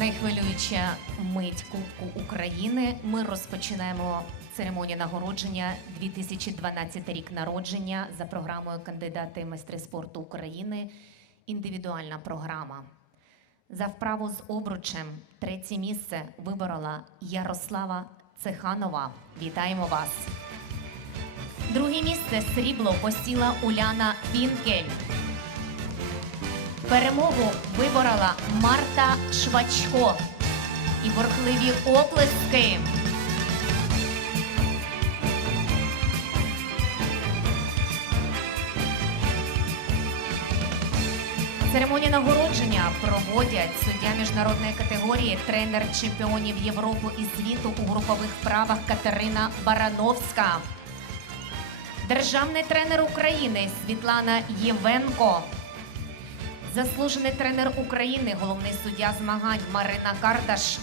Найхвилююча мить Кубку України. Ми розпочинаємо церемонію нагородження 2012 рік народження за програмою кандидати майстри спорту України. Індивідуальна програма. За вправу з обручем третє місце виборола Ярослава Цеханова. Вітаємо вас! Друге місце срібло посіла Уляна Вінкель. Перемогу виборола Марта Швачко. І бурхливі оплески. Церемонію нагородження проводять суддя міжнародної категорії, тренер чемпіонів Європи і світу у групових вправах Катерина Барановська. Державний тренер України Світлана Євенко. Заслужений тренер України, головний суддя змагань Марина Кардаш.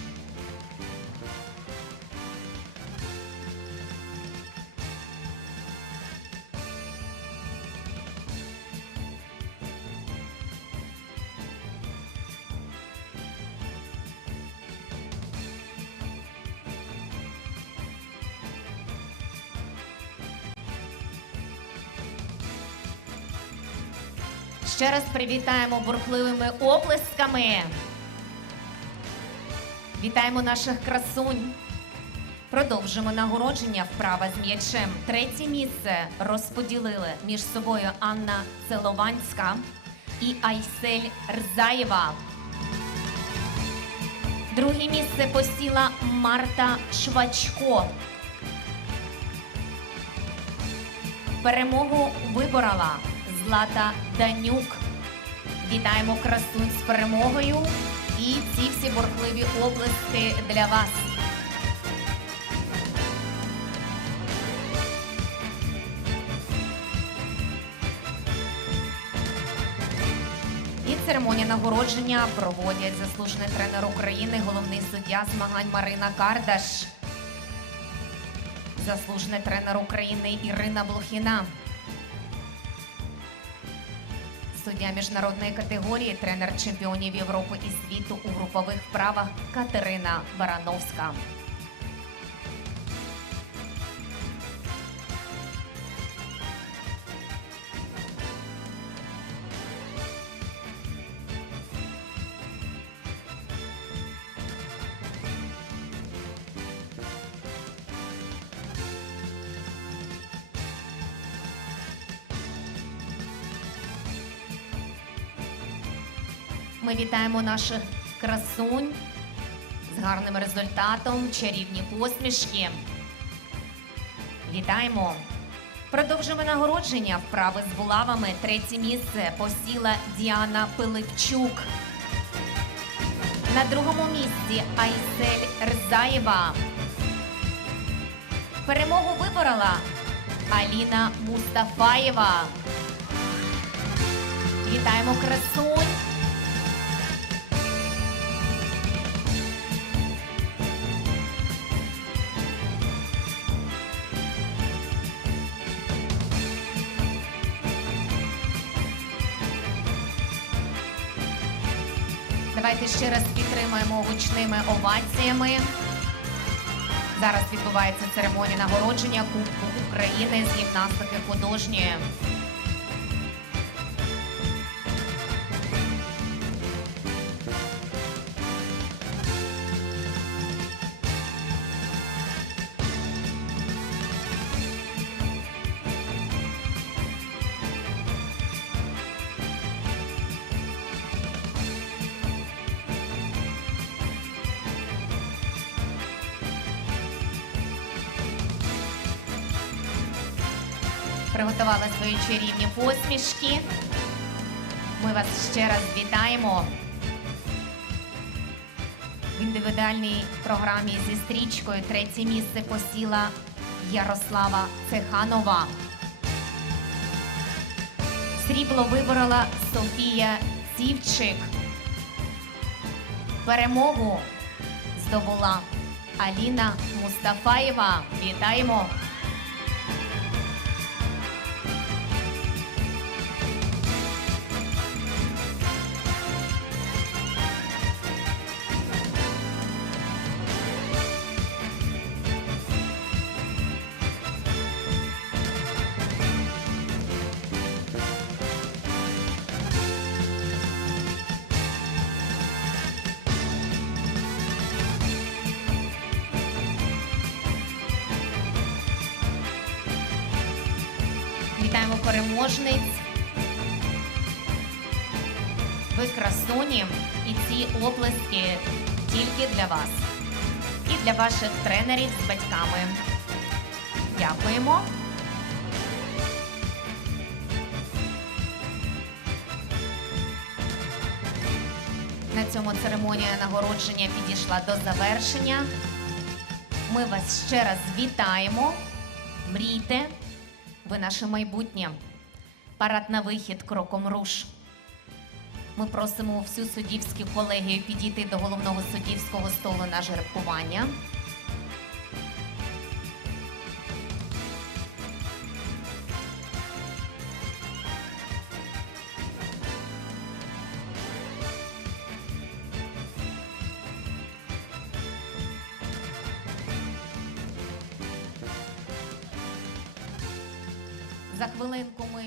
Ще раз привітаємо бурхливими оплесками. Вітаємо наших красунь. Продовжимо нагородження вправа з м'ячем. Третє місце розподілили між собою Анна Целованська і Айсель Рзаєва. Друге місце посіла Марта Швачко. Перемогу виборола Злата Данюк. Вітаємо красунь з перемогою і ці всі бурхливі оплески для вас. І церемонія нагородження проводять заслужений тренер України, головний суддя змагань Марина Кардаш, заслужений тренер України Ірина Блохіна. Суддя міжнародної категорії, тренер чемпіонів Європи і світу у групових вправах Катерина Барановська. Ми вітаємо наших красунь з гарним результатом, чарівні посмішки. Вітаємо! Продовжуємо нагородження вправи з булавами. Третє місце посіла Діана Пилипчук. На другому місці Айсель Рзаєва. Перемогу виборола Аліна Мустафаєва. Вітаємо красунь! Давайте ще раз підтримаємо гучними оваціями. Зараз відбувається церемонія нагородження Кубку України з гімнастики художньої. Приготували свої чарівні посмішки. Ми вас ще раз вітаємо в індивідуальній програмі зі стрічкою. Третє місце посіла Ярослава Цеханова. Срібло виборола Софія Цівчик. Перемогу здобула Аліна Мустафаєва. Вітаємо! Вітаємо переможниць. Ви красуні, і ці оплески тільки для вас. І для ваших тренерів з батьками. Дякуємо. На цьому церемонія нагородження підійшла до завершення. Ми вас ще раз вітаємо. Мрійте, ви наше майбутнє. Парад на вихід кроком руш. Ми просимо всю суддівську колегію підійти до головного суддівського столу на жеребкування. За хвилинку ми